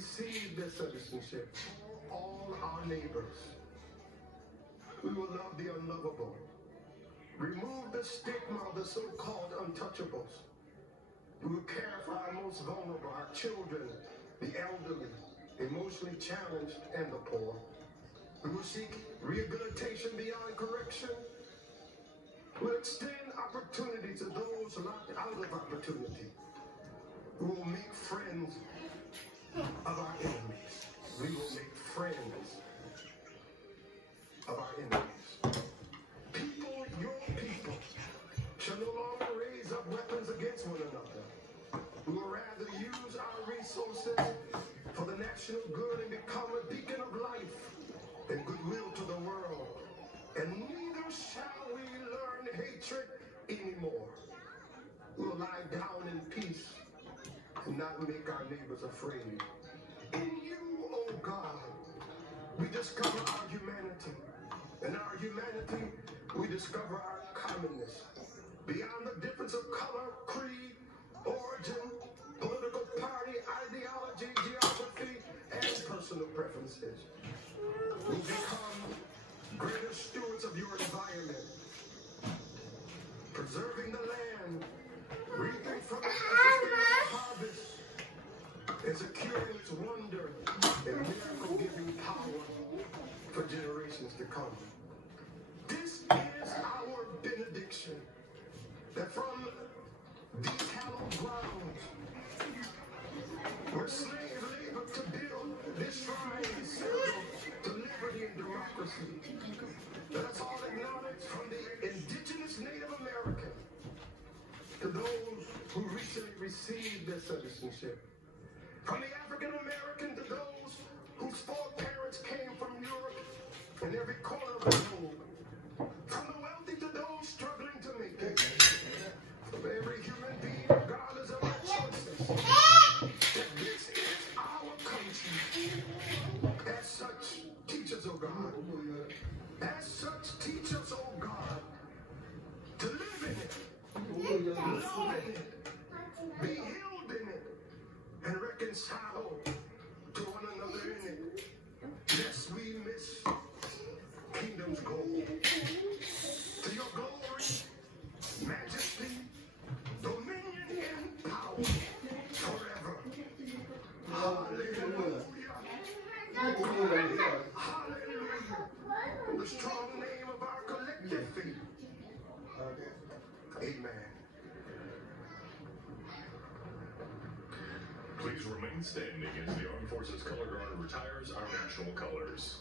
receive their citizenship, all our neighbors. We will love the unlovable. Remove the stigma of the so-called untouchables. We will care for our most vulnerable, our children, the elderly, emotionally challenged, and the poor. We will seek rehabilitation beyond correction. We'll extend opportunity to those locked out of opportunity. We will make friends of our enemies. We will make friends of our enemies. People, your people, shall no longer raise up weapons against one another. We will rather use our resources for the national good and become a beacon of life and goodwill to the world. And neither shall we learn hatred anymore. We will lie down in peace and not make our neighbors afraid. In you, oh God, we discover our humanity. In our humanity, we discover our commonness. Beyond the difference of color, creed, origin, political party, ideology, geography, and personal preferences, we become greater stewards of your environment, preserving the land, reaping from it a sustainable harvest, and securing its wonder and miracle-giving power for generations to come. This is our benediction, that from these hallowed grounds, where slave labor to build this shrine symbol to liberty and democracy, let us all acknowledge from the indigenous Native American to those who recently received their citizenship, from the African American to those whose foreparents came from Europe and every corner of the globe, from the wealthy to those struggling to make it, from every human being, regardless of our choices, that this is our country. As such, teach us, oh God. As such, teach us, oh God, to live in it, love in it, be healed in it, and reconcile to one another in it, lest we miss kingdom's goal. To your glory, majesty, dominion, and power forever. Hallelujah. Hallelujah. In the strong name of our collective faith. Amen. Please remain standing as the Armed Forces Color Guard retires our national colors.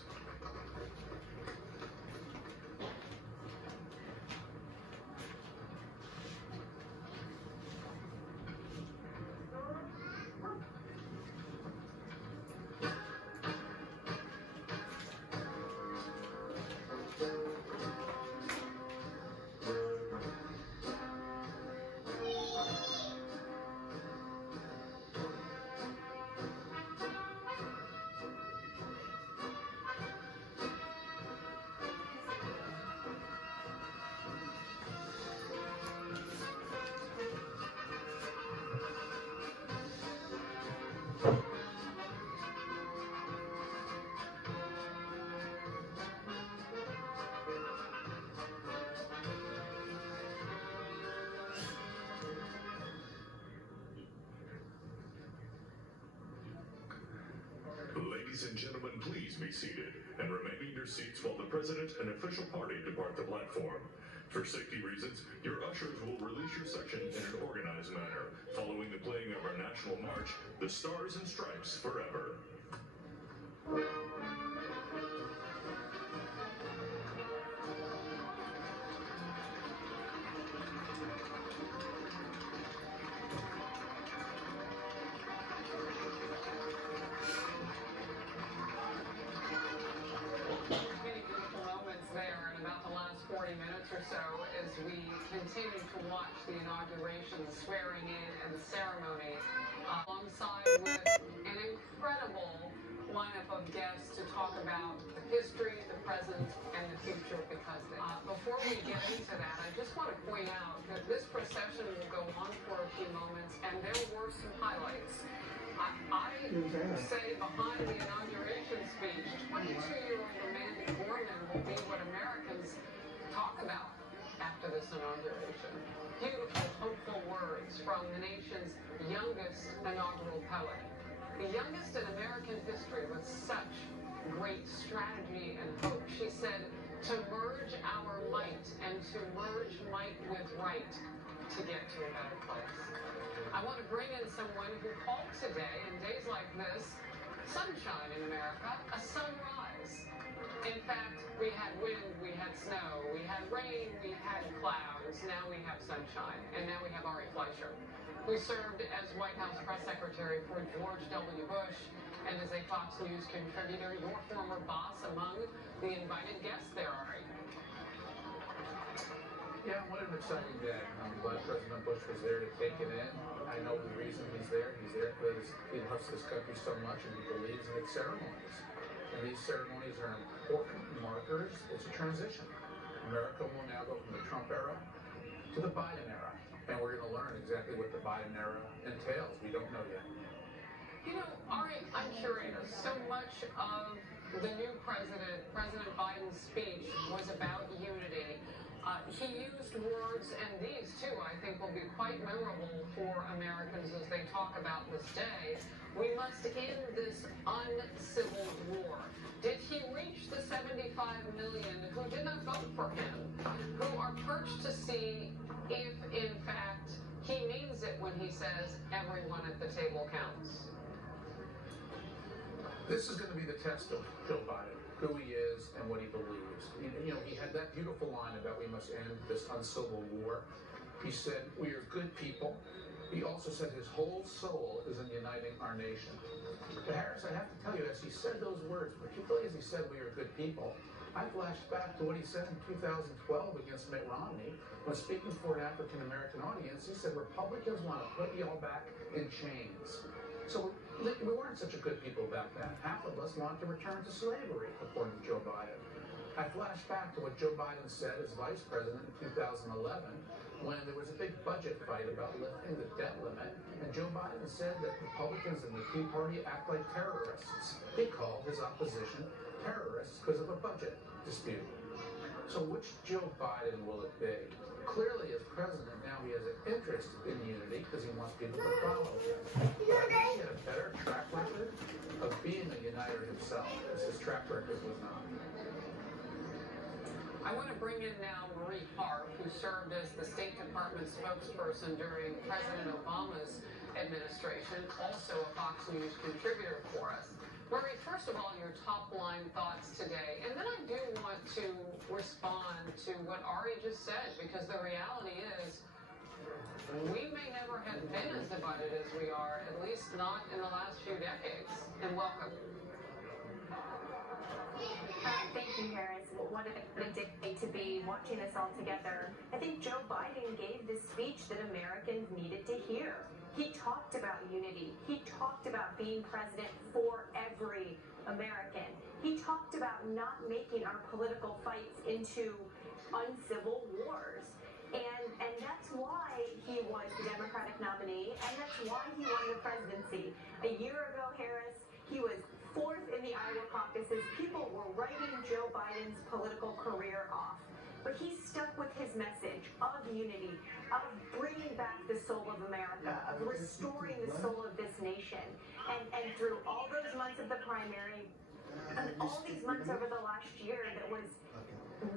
Ladies and gentlemen, please be seated and remain in your seats while the President and official party depart the platform. For safety reasons, your ushers will release your section in an organized manner, following the playing of our national march, The Stars and Stripes Forever. Or so as we continue to watch the inauguration, the swearing in, and the ceremony, alongside with an incredible lineup of guests to talk about the history, the present, and the future. Because before we get into that, I just want to point out that this procession will go on for a few moments, and there were some highlights. I say behind the inauguration speech, 22-year-old Amanda Gorman will be what Americans talk about after this inauguration. Beautiful, hopeful words from the nation's youngest inaugural poet. The youngest in American history with such great strategy and hope. She said, to merge our might and to merge might with right to get to a better place. I want to bring in someone who called today, in days like this, sunshine in America, a sunrise. In fact, we had wind, we had snow, we had rain, we had clouds, now we have sunshine, and now we have Ari Fleischer, who served as White House press secretary for George W. Bush and is a Fox News contributor, your former boss among the invited guests there, Ari. Yeah, what an exciting day. I'm glad President Bush was there to take it in. I know the reason he's there. He's there because he loves this country so much and he believes in its ceremonies. And these ceremonies are important markers. It's a transition. America will now go from the Trump era to the Biden era. And we're going to learn exactly what the Biden era entails. We don't know yet. You know, Ari, I'm curious. So much of the new President Biden's speech was about unity. He used words, and these too, I think, will be quite memorable for Americans as they talk about this day. We must end this uncivil war. Did he reach the 75 million who did not vote for him, who are perched to see if, in fact, he means it when he says everyone at the table counts? This is going to be the test of Joe Biden, who he is and what he believes. You know, he had that beautiful line about we must end this uncivil war. He said we are good people. He also said his whole soul is in uniting our nation. But Harris, I have to tell you, as he said those words, particularly as he said we are good people, I flashed back to what he said in 2012 against Mitt Romney when speaking for an African-American audience. He said Republicans want to put you all back in chains. So we weren't such a good people back then. Half of us want to return to slavery, according to Joe Biden. I flash back to what Joe Biden said as vice president in 2011 when there was a big budget fight about lifting the debt limit, and Joe Biden said that Republicans and the Tea Party act like terrorists. He called his opposition terrorists because of a budget dispute. So which Joe Biden will it be? Clearly, as president, now he has an interest in unity because he wants people to follow him. But I think he had a better track record of being a uniter himself, as his track record was not. I want to bring in now Marie Harf, who served as the State Department spokesperson during President Obama's administration, also a Fox News contributor for us. Marie, first of all, your top-line thoughts today, and then I do want to respond to what Ari just said, because the reality is we may never have been as divided as we are, at least not in the last few decades. And welcome. Thank you, Harris. What a day to be watching this all together. I think Joe Biden gave the speech that Americans needed to hear. He talked about unity. He talked about being president for every American. He talked about not making our political fights into uncivil wars. And that's why he was the Democratic nominee, and that's why he won the presidency. A year ago, Harris, he was fourth in the Iowa caucuses. People were writing Joe Biden's political career off. But he stuck with his message of unity, of bringing back the soul of America, of restoring the soul of this nation. And through all those months of the primary, and all these months over the last year that was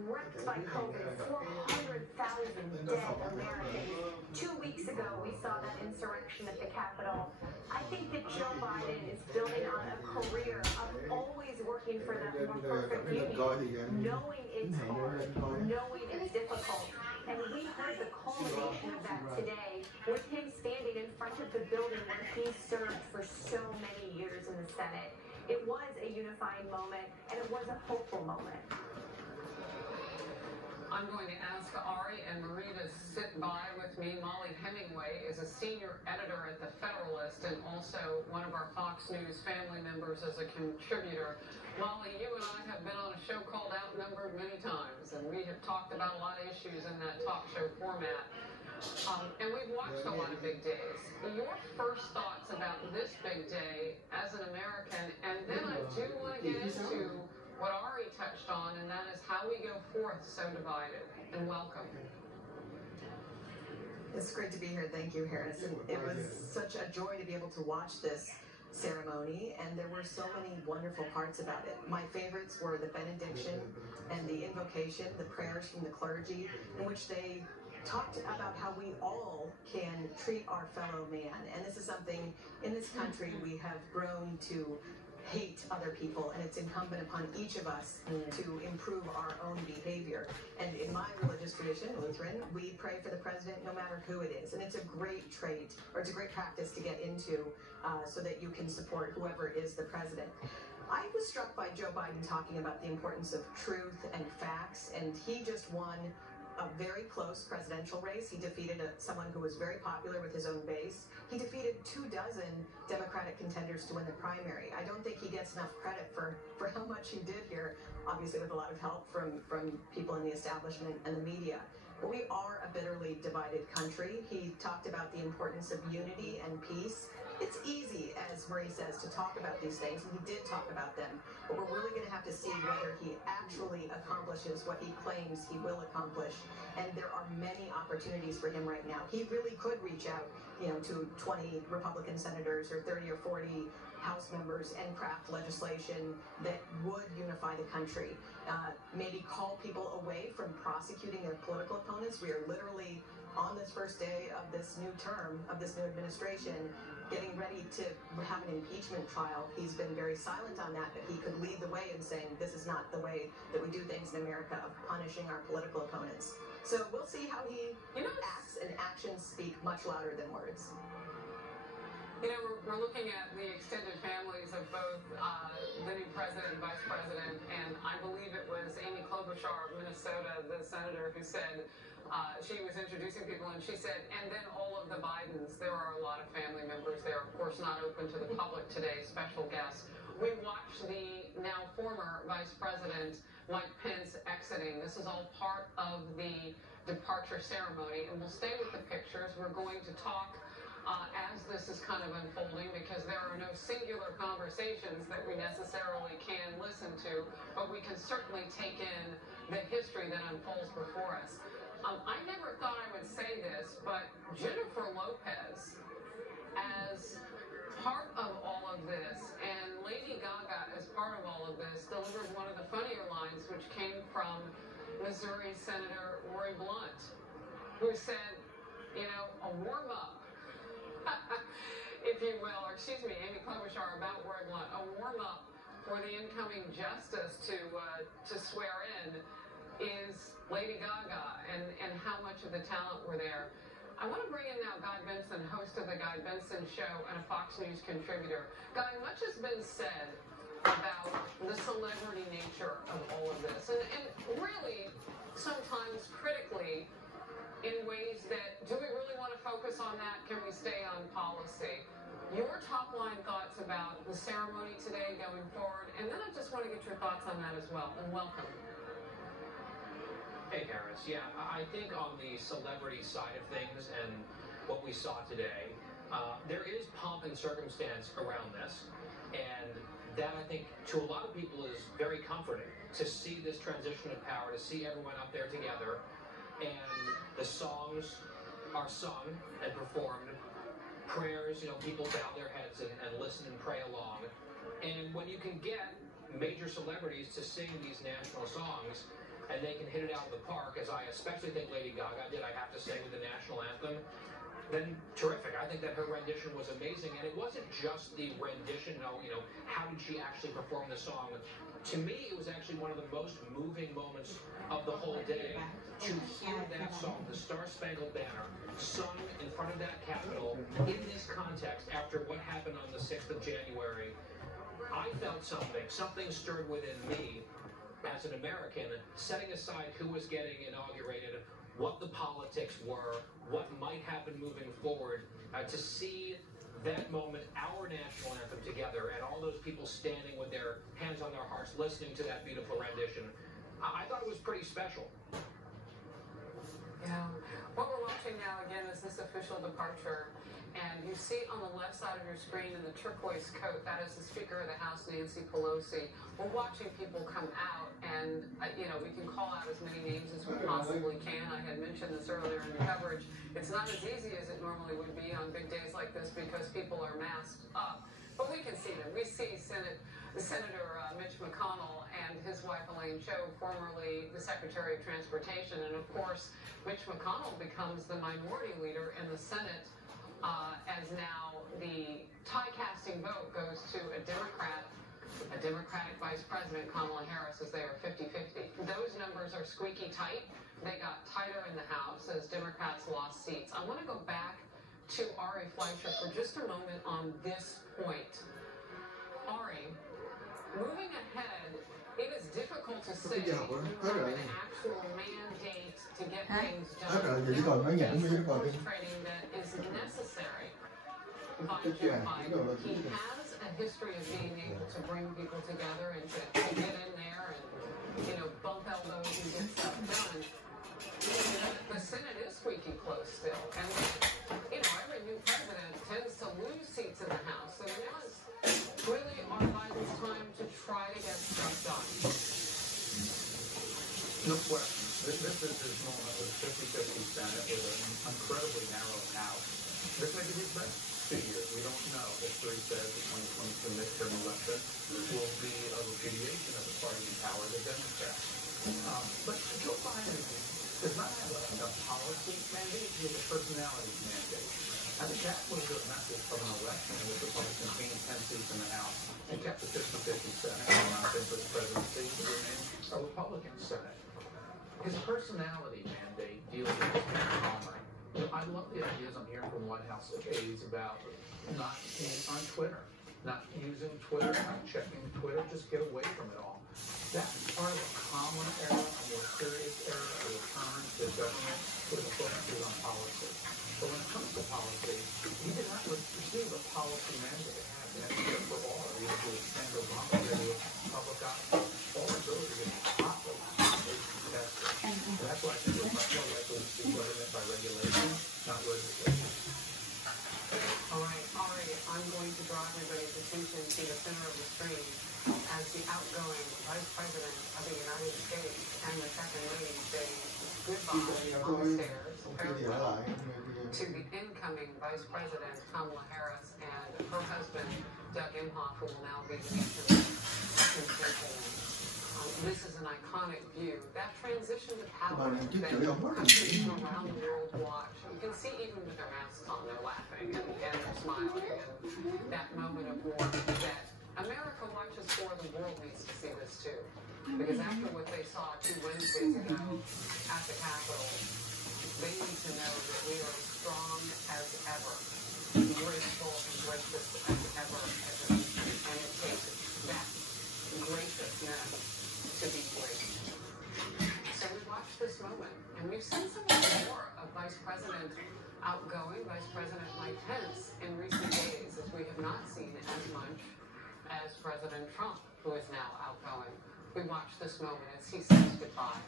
wrecked by COVID, 400,000 dead Americans. 2 weeks ago, we saw that insurrection at the Capitol. I think that Joe Biden is building on a career of always working for that more perfect union, knowing it's hard, knowing it's difficult. And we heard the culmination of that today with him standing in front of the building where he served for so many years in the Senate. It was a unifying moment, and it was a hopeful moment. I'm going to ask Ari and Marie to sit by with me. Molly Hemingway is a senior editor at The Federalist and also one of our Fox News family members as a contributor. Molly, you and I have been on a show called Outnumbered many times, and we have talked about a lot of issues in that talk show format. And we've watched a lot of big days. Your first thoughts about this big day as an American, and then I do want to get into what Ari touched on, and that is how we go forth so divided. And welcome. It's great to be here. Thank you, Harris. And it was such a joy to be able to watch this ceremony, and there were so many wonderful parts about it. My favorites were the benediction and the invocation, the prayers from the clergy, in which they talked about how we all can treat our fellow man. And this is something in this country we have grown to hate other people, and it's incumbent upon each of us to improve our own behavior. And in my religious tradition, Lutheran, we pray for the president no matter who it is. And it's a great trait, or it's a great practice to get into so that you can support whoever is the president. I was struck by Joe Biden talking about the importance of truth and facts, and he just won a very close presidential race. He defeated someone who was very popular with his own base. He defeated 24 Democratic contenders to win the primary. I don't think he gets enough credit for how much he did here, obviously with a lot of help from people in the establishment and the media. But we are a bitterly divided country. He talked about the importance of unity and peace. It's easy, as Marie says, to talk about these things, and he did talk about them, but we're really going to have to see whether he actually accomplishes what he claims he will accomplish. And there are many opportunities for him right now. He really could reach out, to 20 Republican senators or 30 or 40 House members and craft legislation that would unify the country. Maybe call people away from prosecuting their political opponents. We are literally on this first day of this new term, of this new administration, getting ready to have an impeachment trial. He's been very silent on that, but he could lead the way in saying this is not the way that we do things in America, of punishing our political opponents. So we'll see how he acts, and actions speak much louder than words. We're looking at the extended families of both the new president and vice president, and I believe it was Amy Klobuchar of Minnesota, the senator, who said she was introducing people, and she said, and then all of the Bidens. There are a lot of family members there, of course, not open to the public today, special guests. We watched the now former vice president, Mike Pence, exiting. This is all part of the departure ceremony, and we'll stay with the pictures. We're going to talk as this is kind of unfolding, because there are no singular conversations that we necessarily can listen to, but we can certainly take in the history that unfolds before us. I never thought I would say this, but Jennifer Lopez, as part of all of this, and Lady Gaga as part of all of this, delivered one of the funnier lines, which came from Missouri Senator Roy Blunt, who said, a warm-up, if you will, or excuse me, Amy Klobuchar about Roy Blunt, a warm-up for the incoming justice to swear in is Lady Gaga, and how much of the talent were there. I want to bring in now Guy Benson, host of the Guy Benson Show and a Fox News contributor. Guy, much has been said about the celebrity nature of all of this, and really sometimes critically, in ways that, do we really want to focus on that? Can we stay on policy? Your top line thoughts about the ceremony today going forward, and then I just want to get your thoughts on that as well, and welcome. Hey, Harris. Yeah, I think on the celebrity side of things and what we saw today, there is pomp and circumstance around this, and that, I think, to a lot of people is very comforting to see this transition of power, to see everyone up there together, and the songs are sung and performed, prayers, people bow their heads and listen and pray along, and when you can get major celebrities to sing these national songs, and they can hit it out of the park, as I especially think Lady Gaga did, I have to say, with the national anthem, then terrific. I think that her rendition was amazing, and it wasn't just the rendition, how did she actually perform the song? To me, it was actually one of the most moving moments of the whole day, to hear that song, the Star-Spangled Banner, sung in front of that Capitol, in this context, after what happened on the 6th of January. I felt something stirred within me, as an American, setting aside who was getting inaugurated, what the politics were, what might happen moving forward, to see that moment, our national anthem together, and all those people standing with their hands on their hearts, listening to that beautiful rendition. I thought it was pretty special. Yeah. What we're watching now, again, is this official departure. And you see on the left side of your screen in the turquoise coat, that is the Speaker of the House, Nancy Pelosi. We're watching people come out, and, you know, we can call out as many names as we possibly can. I had mentioned this earlier in the coverage. It's not as easy as it normally would be on big days like this because people are masked up. But we can see them. We see Senator Mitch McConnell and his wife Elaine Chao, formerly the Secretary of Transportation. And, of course, Mitch McConnell becomes the minority leader in the Senate. As now the tie-casting vote goes to a Democratic Vice President, Kamala Harris, as they are 50-50. Those numbers are squeaky tight. They got tighter in the House as Democrats lost seats. I want to go back to Ari Fleischer for just a moment on this point. Ari, moving ahead, it is difficult to say you have an actual mandate to get things done. Training that is necessary by Joe Biden. He has a history of being able to bring people together and to get in there and, you know, bump elbows and get stuff done. The Senate is squeaky close still. And, you know, every new president tends to lose seats in the House. So now it's really on Biden's time to try to get stuff done. No question. This is his moment with 50-50 Senate with an incredibly narrow House. This may be his best 2 years. We don't know. History says the 2022 midterm election will be a repudiation of the party in power, the Democrats. But Joe Biden does not have a policy mandate. He has a personality mandate. I think that was the message from an election in which Republicans gained 10 seats in the House and kept the 50-50 Senate and allowed him for the presidency to remain a Republican Senate. His personality mandate deals with his calmer. You know, I love the ideas I'm hearing from White House aides about not being on Twitter, not using Twitter, not checking Twitter, just get away from it all. That's part of a calmer era, a more serious era, a return to government with a focus on policy. But when it comes to policy, he did not receive a policy mandate. It has for all, either to extend Obamacare to public option. All of those are going to be hotly contested. And that's why I think we're much more likely to see government by regulation, not legislation. All right, Ari, I'm going to draw everybody's attention to the center of the screen as the outgoing Vice President of the United States and the Second Lady say goodbye on the stairs, farewell to the incoming Vice President, Kamala Harris, and her husband, Doug Emhoff, who will now be the nation's second president. This is an iconic view. That transition to power that countries around the world watch. You can see even with their masks on, they're laughing and they're smiling. And that moment of warmth that America watches for, the world needs to see this too. Because after what they saw 2 Wednesdays ago at the Capitol, they need to know that we are as strong as ever, graceful and gracious as ever, and it takes that graciousness to be great. So we watched this moment, and we've seen something more of Vice President outgoing, Vice President Mike Pence in recent days, as we have not seen as much as President Trump, who is now outgoing. We watched this moment as he says goodbye.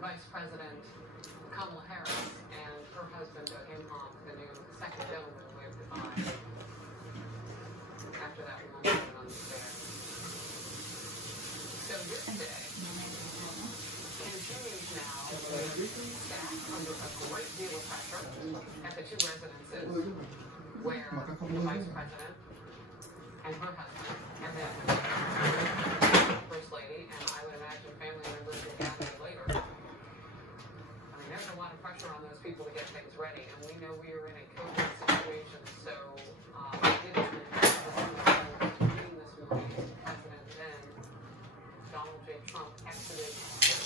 Vice President Kamala Harris and her husband, Doug Emhoff, the new second gentleman, waved goodbye after that woman on the stairs. So this day continues now back under a great deal of pressure at the 2 residences where the Vice President and her husband and then First Lady and I would imagine family members will gather later. There's a lot of pressure on those people to get things ready, and we know we are in a COVID situation, so I did have a meeting this morning. President then, Donald J. Trump, exited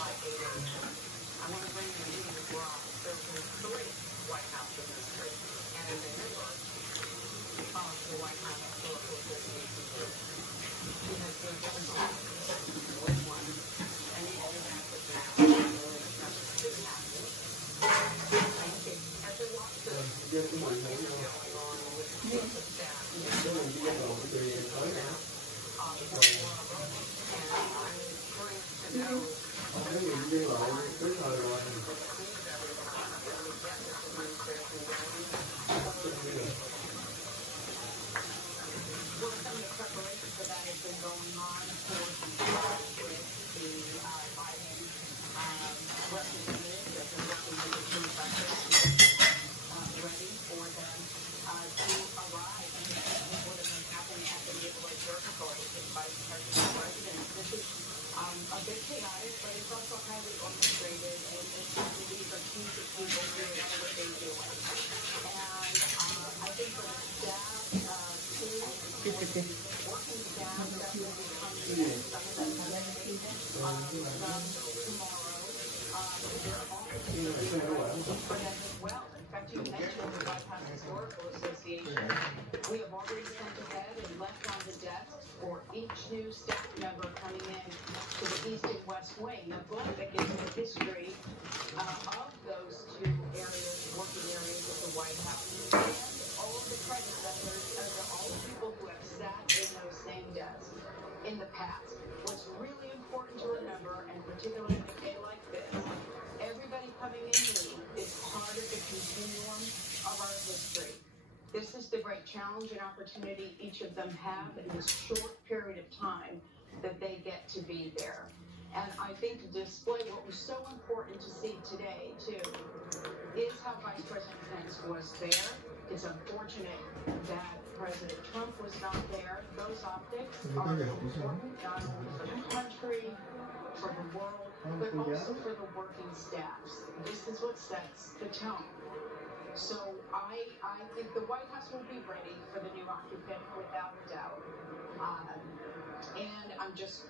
by 8 a.m. I want to bring you a meeting as well. There's been 3 White House administrations, and as a member of the White House Historical Association group, she has been given with one, and the old active now, didn't happen. Thank you. As we watch this, what's going on with the chief of staff, and I'm curious to know going on for with the Biden representatives and working with the two presidents, ready for them to arrive and what has been happening at the Naval Observatory with Vice President. This is a bit chaotic, but it's also highly orchestrated, and these are teams of people who know what they do. And I think for the staff, working staff that will be coming in, some of them have been tomorrow. They're all for them as well. In fact, you mentioned the White House Historical Association. We have already sent ahead and left on the desk for each new staff member coming in to the East and West Wing a book that gives the history of those 2 areas, working areas of the White House, and all of the predecessors and all the people who have sat in those same desks in the past. What's really important to remember, and particularly on a day like this, everybody coming in new is part of the continuum of our history. This is the great challenge and opportunity each of them have in this short period of time that they get to be there. And I think to display what was so important to see today, too, is how Vice President Pence was there. It's unfortunate that President Trump was not there. Those optics are important not only for the country, for the world, but also for the working staffs. This is what sets the tone. So I think the White House will be ready for the new occupant without a doubt. And I'm just,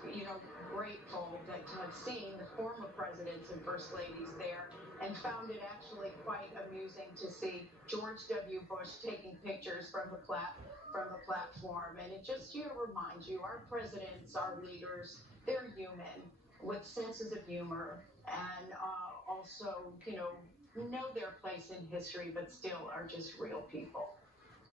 grateful to have seen the former presidents and first ladies there, and found it actually quite amusing to see George W. Bush taking pictures from the platform. And it just, reminds you, our presidents, our leaders, they're human with senses of humor, and also, know their place in history, but still are just real people.